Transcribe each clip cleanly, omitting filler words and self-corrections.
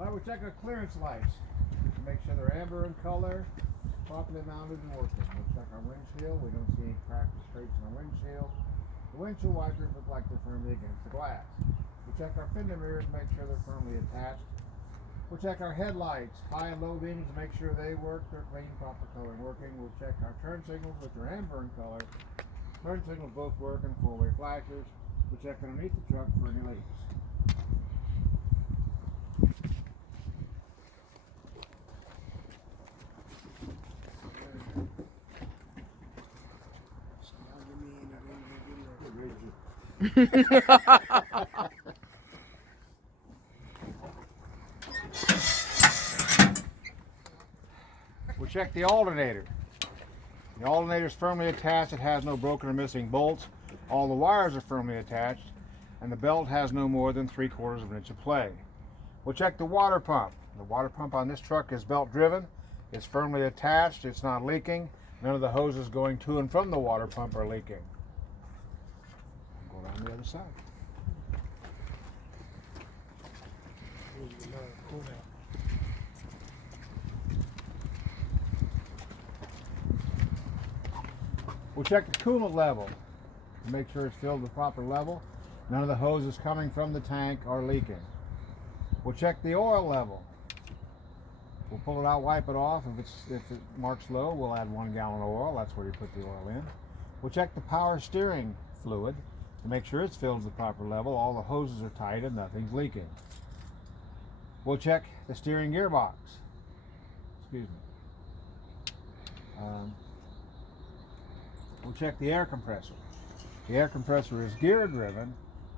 Alright, we'll check our clearance lights to make sure they're amber in color, properly mounted and working. We'll check our windshield. We don't see any cracks or scrapes in our windshield. The windshield wipers look like they're firmly against the glass. We'll check our fender mirrors to make sure they're firmly attached. We'll check our headlights, high and low beams, to make sure they work, they're clean, proper color working. We'll check our turn signals, which are amber in color. Turn signals both working, four-way flashers. We'll check underneath the truck for any leaks. We'll check the alternator. The alternator is firmly attached. It has no broken or missing bolts. All the wires are firmly attached, and the belt has no more than 3/4 of an inch of play. We'll check the water pump. The water pump on this truck is belt driven. It's firmly attached. It's not leaking. None of the hoses going to and from the water pump are leaking. Go down the other side. We'll check the coolant level to make sure it's filled to the proper level. None of the hoses coming from the tank are leaking. We'll check the oil level. We'll pull it out, wipe it off. If it marks low, we'll add 1 gallon of oil. That's where you put the oil in. We'll check the power steering fluid to make sure it's filled to the proper level. All the hoses are tight and nothing's leaking. We'll check the steering gearbox. Excuse me. We'll check the air compressor. The air compressor is gear driven.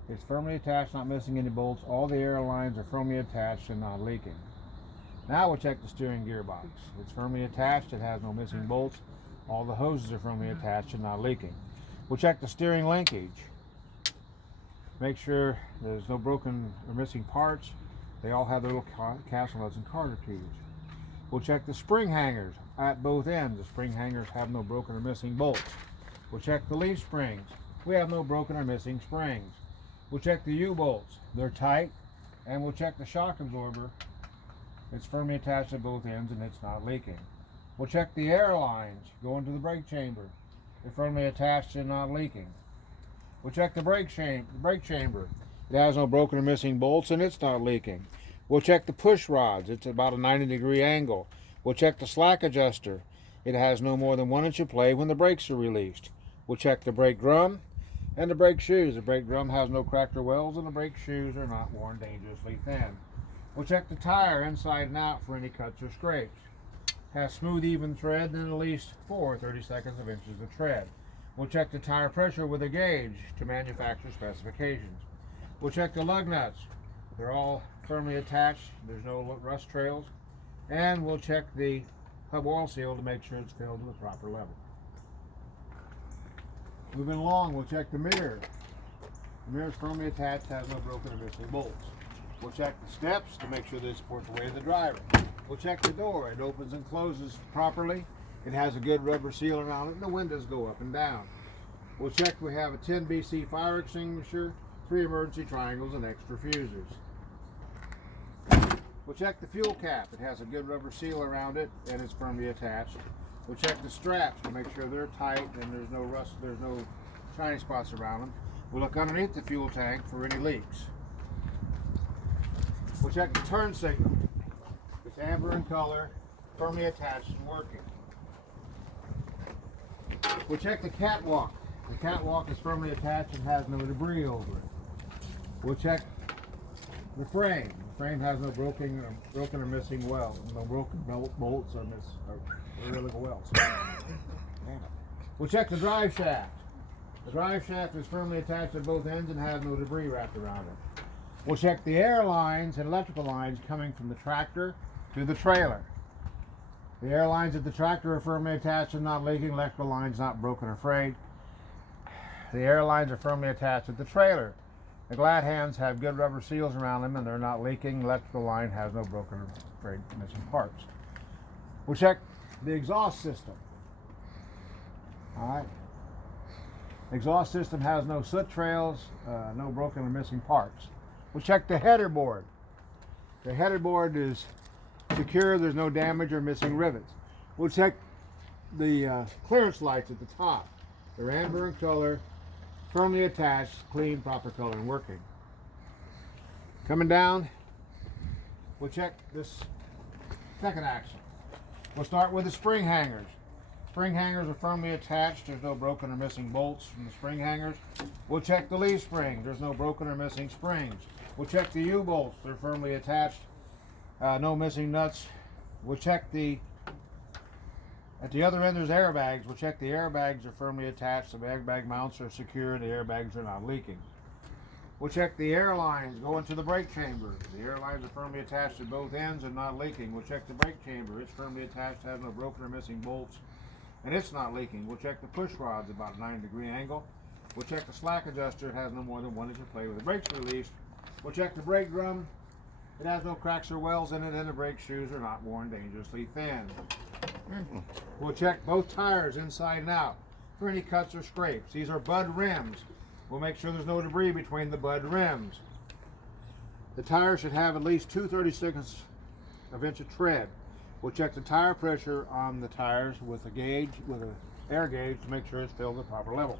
It's firmly attached, not missing any bolts. All the air lines are firmly attached and not leaking. Now we'll check the steering gearbox. It's firmly attached. It has no missing bolts. All the hoses are firmly attached and not leaking. We'll check the steering linkage. Make sure there's no broken or missing parts. They all have their little castle nuts and carter keys. We'll check the spring hangers at both ends. The spring hangers have no broken or missing bolts. We'll check the leaf springs. We have no broken or missing springs. We'll check the U-bolts. They're tight. And we'll check the shock absorber. It's firmly attached at both ends and it's not leaking. We'll check the air lines going to the brake chamber. They're firmly attached and not leaking. We'll check the brake chamber. It has no broken or missing bolts and it's not leaking. We'll check the push rods. It's about a 90-degree angle. We'll check the slack adjuster. It has no more than 1 inch of play when the brakes are released. We'll check the brake drum and the brake shoes. The brake drum has no cracked or wells and the brake shoes are not worn dangerously thin. We'll check the tire inside and out for any cuts or scrapes. Has smooth, even tread and at least 4 32 of inches of tread. We'll check the tire pressure with a gauge to manufacturer specifications. We'll check the lug nuts. They're all firmly attached. There's no rust trails. And we'll check the hub oil seal to make sure it's filled to the proper level. Moving along, we'll check the mirror. The mirror is firmly attached, has no broken or missing bolts. We'll check the steps to make sure they support the weight of the driver. We'll check the door. It opens and closes properly. It has a good rubber sealer on it, and the windows go up and down. We'll check we have a 10 BC fire extinguisher, 3 emergency triangles, and extra fuses. We'll check the fuel cap. It has a good rubber seal around it, and it's firmly attached. We'll check the straps to make sure they're tight and there's no rust, there's no shiny spots around them. We'll look underneath the fuel tank for any leaks. We'll check the turn signal. It's amber in color, firmly attached and working. We'll check the catwalk. The catwalk is firmly attached and has no debris over it. We'll check the frame. The frame has no broken or missing welds. No broken bolts or illegal welds. We'll check the drive shaft. The drive shaft is firmly attached at both ends and has no debris wrapped around it. We'll check the air lines and electrical lines coming from the tractor to the trailer. The air lines at the tractor are firmly attached and not leaking. Electrical lines not broken or frayed. The air lines are firmly attached at the trailer. The glad hands have good rubber seals around them and they're not leaking. Electrical line has no broken or frayed missing parts. We'll check the exhaust system. Alright. The exhaust system has no soot trails, no broken or missing parts. We'll check the header board. The header board is secure, there's no damage or missing rivets. We'll check the clearance lights at the top. They're amber in color, firmly attached, clean, proper color and working. Coming down, we'll check this second axle. We'll start with the spring hangers. Spring hangers are firmly attached. There's no broken or missing bolts from the spring hangers. We'll check the leaf springs. There's no broken or missing springs. We'll check the U-bolts. They're firmly attached. No missing nuts. We'll check at the other end there's airbags. We'll check the airbags are firmly attached. The airbag mounts are secure. The airbags are not leaking. We'll check the air lines going to the brake chamber. The air lines are firmly attached at both ends and not leaking. We'll check the brake chamber. It's firmly attached, has no broken or missing bolts, and it's not leaking. We'll check the push rods about a 90-degree angle. We'll check the slack adjuster. It has no more than 1 inch of play with the brakes released. We'll check the brake drum. It has no cracks or wells in it, and the brake shoes are not worn dangerously thin. We'll check both tires inside and out for any cuts or scrapes. These are Bud rims. We'll make sure there's no debris between the Bud rims. The tire should have at least 2/32 of inch of tread. We'll check the tire pressure on the tires with an air gauge to make sure it's filled at the proper level.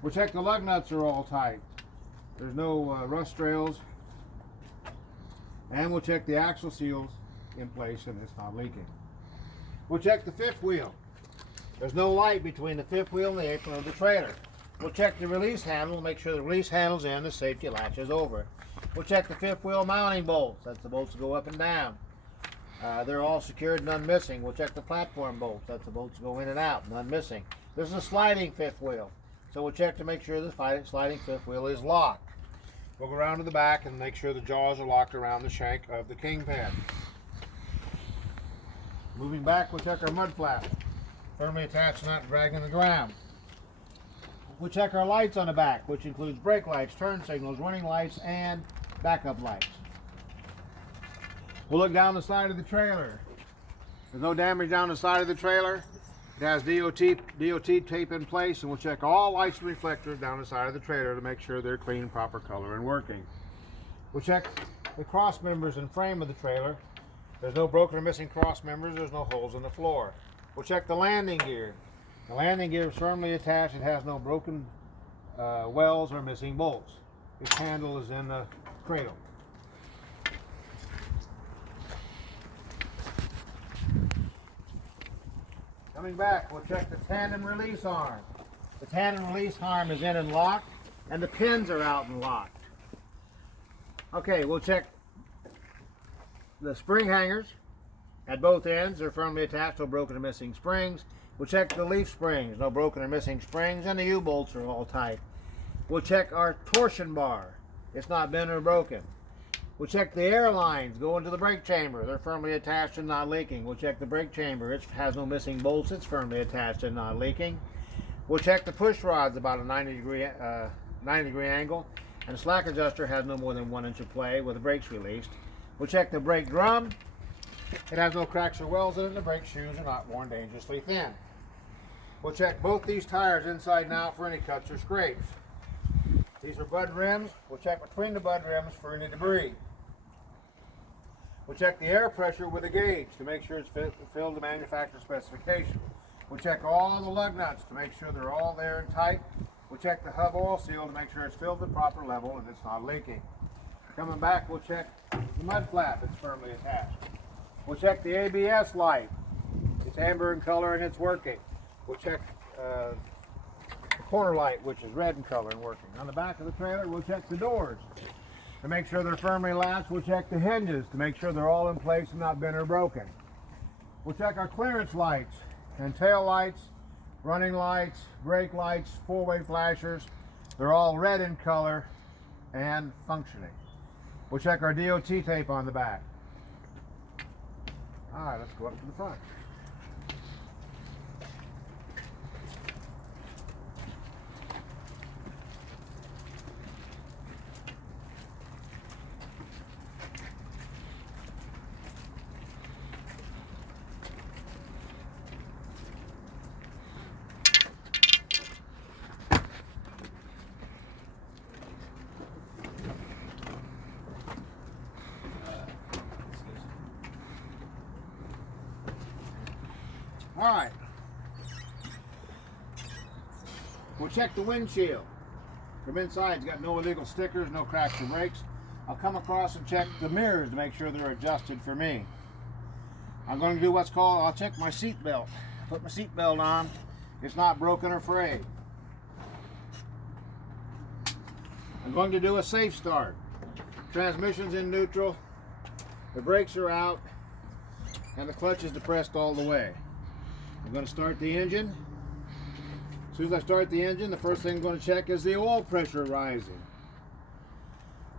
We'll check the lug nuts are all tight. There's no rust trails. And we'll check the axle seals in place and it's not leaking. We'll check the fifth wheel. There's no light between the fifth wheel and the apron of the trailer. We'll check the release handle, make sure the release handle's in, the safety latch is over. We'll check the fifth wheel mounting bolts. That's the bolts that go up and down. They're all secured, none missing. We'll check the platform bolts. That's the bolts that go in and out, none missing. This is a sliding fifth wheel, so we'll check to make sure the sliding fifth wheel is locked. We'll go around to the back and make sure the jaws are locked around the shank of the kingpin. Moving back, we'll check our mud flap. Firmly attached, not dragging the ground. We'll check our lights on the back, which includes brake lights, turn signals, running lights, and backup lights. We'll look down the side of the trailer. There's no damage down the side of the trailer. It has DOT tape in place, and we'll check all lights and reflectors down the side of the trailer to make sure they're clean, proper color, and working. We'll check the cross members and frame of the trailer. There's no broken or missing cross members. There's no holes in the floor. We'll check the landing gear. The landing gear is firmly attached. It has no broken wells or missing bolts. Its handle is in the cradle. Coming back, we'll check the tandem release arm. The tandem release arm is in and locked, and the pins are out and locked. Okay, we'll check the spring hangers at both ends. They're firmly attached, no broken or missing springs. We'll check the leaf springs, no broken or missing springs, and the U-bolts are all tight. We'll check our torsion bar. It's not bent or broken. We'll check the air lines going to the brake chamber. They're firmly attached and not leaking. We'll check the brake chamber. It has no missing bolts. It's firmly attached and not leaking. We'll check the push rods about a 90-degree angle, and the slack adjuster has no more than 1 inch of play with the brakes released. We'll check the brake drum. It has no cracks or wells in it, and the brake shoes are not worn dangerously thin. We'll check both these tires inside and out for any cuts or scrapes. These are Bud rims. We'll check between the Bud rims for any debris. We'll check the air pressure with a gauge to make sure it's filled to manufacturer specification. We'll check all the lug nuts to make sure they're all there and tight. We'll check the hub oil seal to make sure it's filled to the proper level and it's not leaking. Coming back, we'll check the mud flap. It's firmly attached. We'll check the ABS light. It's amber in color and it's working. We'll check the corner light, which is red in color and working. On the back of the trailer, we'll check the doors to make sure they're firmly latched. We'll check the hinges to make sure they're all in place and not bent or broken. We'll check our clearance lights and tail lights, running lights, brake lights, four-way flashers. They're all red in color and functioning. We'll check our DOT tape on the back. All right, let's go up to the front. Alright. We'll check the windshield. From inside, it's got no illegal stickers, no cracks or breaks. I'll come across and check the mirrors to make sure they're adjusted for me. I'm going to do what's called, I'll check my seat belt. Put my seat belt on. It's not broken or frayed. I'm going to do a safe start. Transmission's in neutral, the brakes are out, and the clutch is depressed all the way. I'm going to start the engine. As soon as I start the engine, the first thing I'm going to check is the oil pressure rising.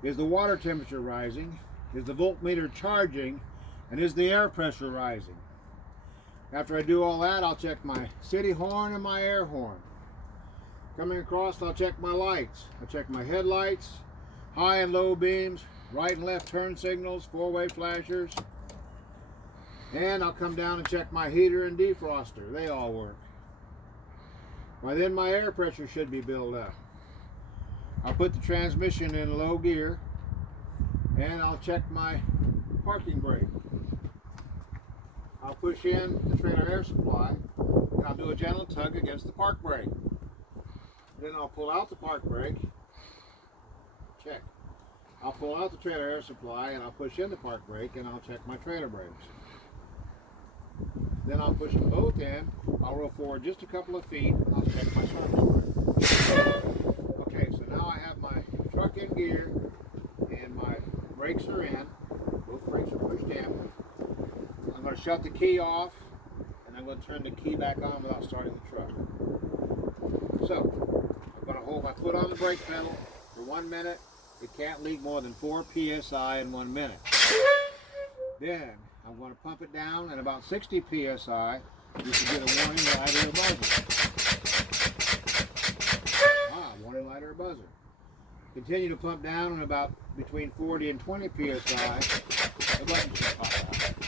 Is the water temperature rising? Is the voltmeter charging? And is the air pressure rising? After I do all that, I'll check my city horn and my air horn. Coming across, I'll check my lights. I'll check my headlights, high and low beams, right and left turn signals, four-way flashers. And I'll come down and check my heater and defroster. They all work. By then my air pressure should be built up. I'll put the transmission in low gear and I'll check my parking brake. I'll push in the trailer air supply and I'll do a gentle tug against the park brake. Then I'll pull out the park brake. Check. I'll pull out the trailer air supply and I'll push in the park brake and I'll check my trailer brakes. Then I'll push them both in. I'll roll forward just a couple of feet and I'll check my surface brake. Okay, so now I have my truck in gear and my brakes are in. Both brakes are pushed in. I'm going to shut the key off and I'm going to turn the key back on without starting the truck. So, I'm going to hold my foot on the brake pedal for 1 minute. It can't leak more than 4 psi in 1 minute. Then, I'm going to pump it down at about 60 psi. You should get a warning light or a buzzer. Warning light or a buzzer. Continue to pump down at about between 40 and 20 psi. The button should pop out.